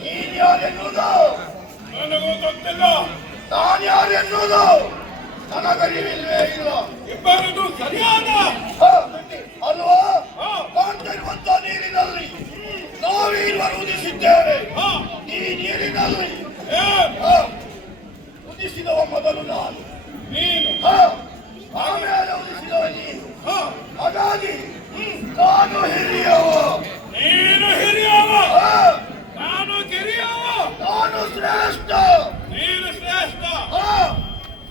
ನೀನ್ ಯಾರೆನ್ನುವುದು ನನಗೂ ಗೊತ್ತಿಲ್ಲ. ನಾನು ಯಾರೆನ್ನುವುದು ನನಗರಿವಿಲ್ವೇ ಇಲ್ಲ. ಇಬ್ಬರದು ಸರಿಯಾದ ಅಲ್ವಾ? ಕಾಣ್ತಾ ಇರುವಂತ ನೀರಿನಲ್ಲಿ ನಾವೀರ್ವರು ಉದಿಸಿದ್ದೇವೆ. ಈ ನೀರಿನಲ್ಲಿ ಉದಿಸಿದವ ಮೊದಲು ನಾನು, ನೀನು ಆಮೇಲೆ ಉದಿಸಿದವ ನೀನು. ಹಾಗಾಗಿ ನಾನು ಹಿರಿಯವ, ನೀನು ಹಿರಿಯವ, ನಾನು ಕಿರಿಯವ. ನಾನು ಶ್ರೇಷ್ಠ, ನೀನು ಶ್ರೇಷ್ಠ,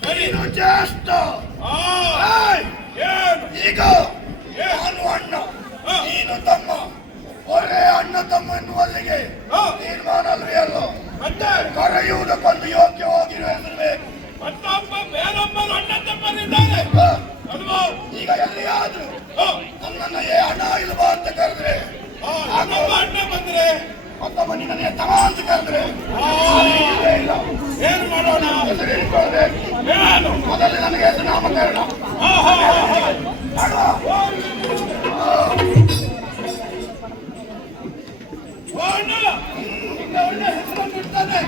ನೀನು ಜ್ಯೇಷ್ಠ. ಈಗ ನಾನು ಅಣ್ಣ, ನೀನು ತಮ್ಮ. ಒಳ್ಳೆ ಅಣ್ಣ ತಮ್ಮ ಎನ್ನುವಲ್ಲಿಗೆ ತೀರ್ಮಾನ ಅಲ್ವೇ ಅಲ್ಲ. ಮತ್ತೆ ಕರೆಯುವುದಕ್ಕೊಂದು ಯೋಗ್ಯವಾಗಿರುವ ಹೆಸರಬೇಕು. ಮತ್ತೊಬ್ಬ ಬೇರೊಬ್ಬರು ಅಣ್ಣ ತಮ್ಮನಿದ್ದಾರೆ ಅಲ್ವಾ? ಈಗ ಎಲ್ಲಿಯಾದ್ರೂ ನನ್ನನ್ನ ಅಣ್ಣ ಇಲ್ವಾ ಅಂತ ಕರೆದ್ರೆ, ಇನ್ನೊಬ್ಬ ಅಣ್ಣ ಬಂದ್ರೆ ಮತ್ತೊಬ್ಬ ನಿನ್ನ ತಮ ಅಂತ ಕರೆದ್ರೆ ಇಲ್ಲ. ಏನು ಮಾಡೋಣ? ಹೆಸರು ಹೇಳಿಕೊಳ್ಬೇಕು. ಏನು ಮೊದಲೇ ನನಗೆ ಹೆಸರು ನಾಮಕರಣ ಒಳ್ಳೆ ಹೆಸರನ್ನು ಇಡ್ತಾನೆ.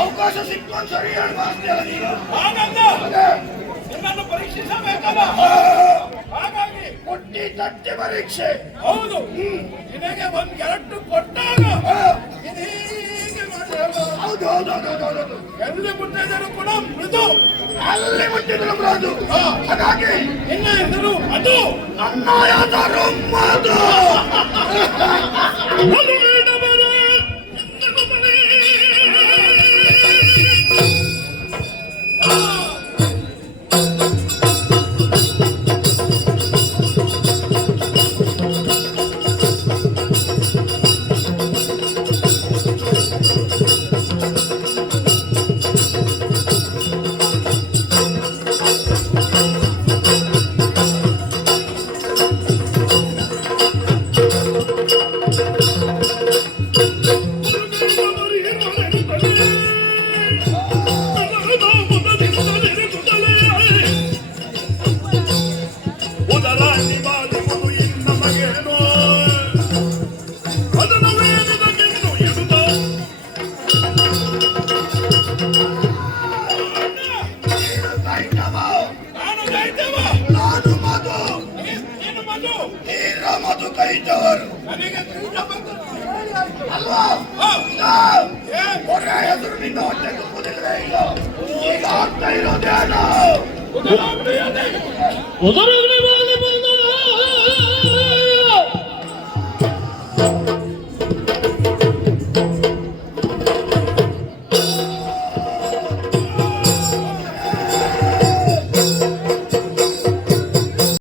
ಅವಕಾಶ ಸಿಕ್ಕು ಸರಿ ಹೇಳ್ಬಾರ್ದಲ್ಲ ನೀನು. ಹಾಗಂದ ನಿನ್ನನ್ನು ಪರೀಕ್ಷಿಸಬೇಕಲ್ಲ, ಹಾಗಾಗಿ ಕೊಟ್ಟಿ ತಟ್ಟಿ ಪರೀಕ್ಷೆ. ಹೌದು, ನಿನಗೆ ಒಂದು ಎರಡು ಕೊಟ್ಟಾಗ ಹೀಗೆ ಮಾಡಿರಲ್ಲ. ಹೌದು ಹೌದು ಹೌದು ಹೌದು. ಎಲ್ಲಿ ಮುಟ್ಟಿದರೂ ಕೂಡ ಮೃದು, ಅಲ್ಲಿ ಮುಟ್ಟಿದ್ರು ಮೃದು. ಹಾಗಾಗಿ ನಿನ್ನ ಹೆಸರು ಅದು. ನನ್ನ ಹೆಸರು ಮಧು. ಮಧು ಕೈತವರು ಅಲ್ವಾ? ಒಳ್ಳೆ ಹೆಸರು ನಿನ್ನ ಹೊಟ್ಟೆ ತುಂಬುದಿಲ್ವೇ ಇಲ್ಲ. ಈಗ ಆಗ್ತಾ ಇರೋದೇನು?